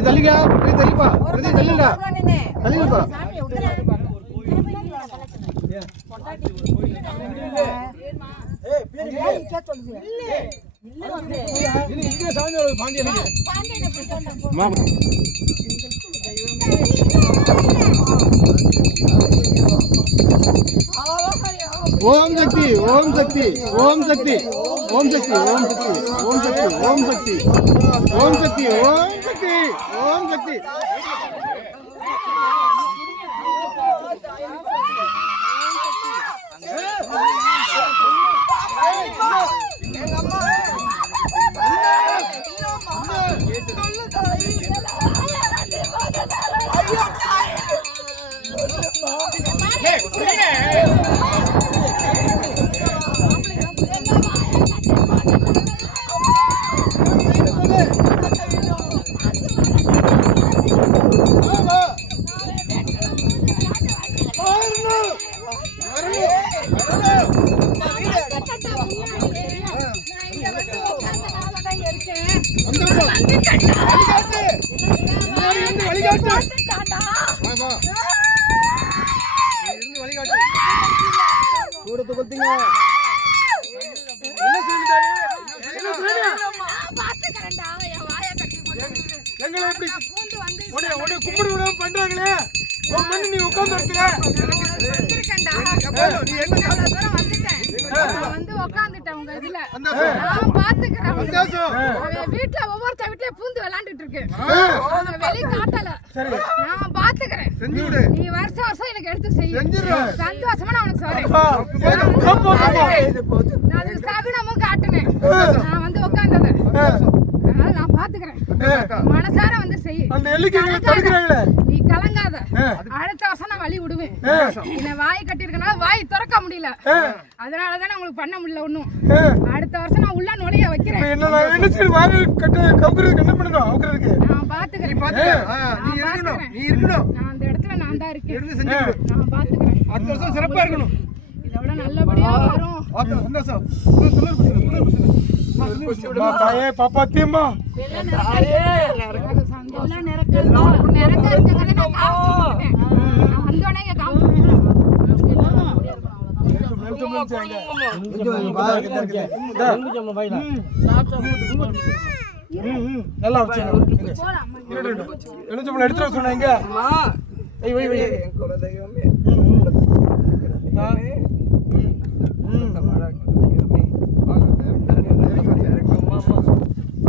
தள்ளிக்கா தள்ளிப்பா தள்ளிடா தள்ளிப்பா ஓம் சக்தி ஓம் சக்தி ஓம் சக்தி ஓம் சக்தி ஓம் சக்தி ஓம் சக்தி ஓம் சக்தி ஓம் சக்தி ஓம் சக்தி ஓம் சக்தி பண்றாங்களே நீ உட்கார்ந்து வீட்டுல ஒவ்வொருத்த வீட்டுல பூந்து விளையாண்டுட்டு இருக்கு வெளியே காட்டல நான் பாத்துக்கிறேன் நீ வருஷம் வருஷம் எனக்கு எடுத்து செய்ய சந்தோஷமா நான் உனக்கு சொல்றேன் நான் சகுனமும் காட்டுனேன் நான் வந்து உட்கார்ந்தது அதனால நான் பாத்துக்கிறேன் மனசார வந்து செய் நீ கலங்காத அடுத்த வருஷம் நான் வழி விடுவேன் என்ன வாய் கட்டிருக்கனால வாய் திறக்க முடியல அதனாலதான் உங்களுக்கு பண்ண முடியல ஒண்ணும் அடுத்த வருஷம் நான் உள்ள நுழைய வைக்கிறேன் நான் பாத்துக்கிறேன் நான் அந்த இடத்துல நான் தான் இருக்கேன் நான் பாத்துக்கிறேன் அடுத்த வருஷம் சிறப்பா இருக்கணும் இதை விட நல்லபடியா வரும் பாப்பா தீமா நல்லா எடுத்துட்டு சொன்னாங்க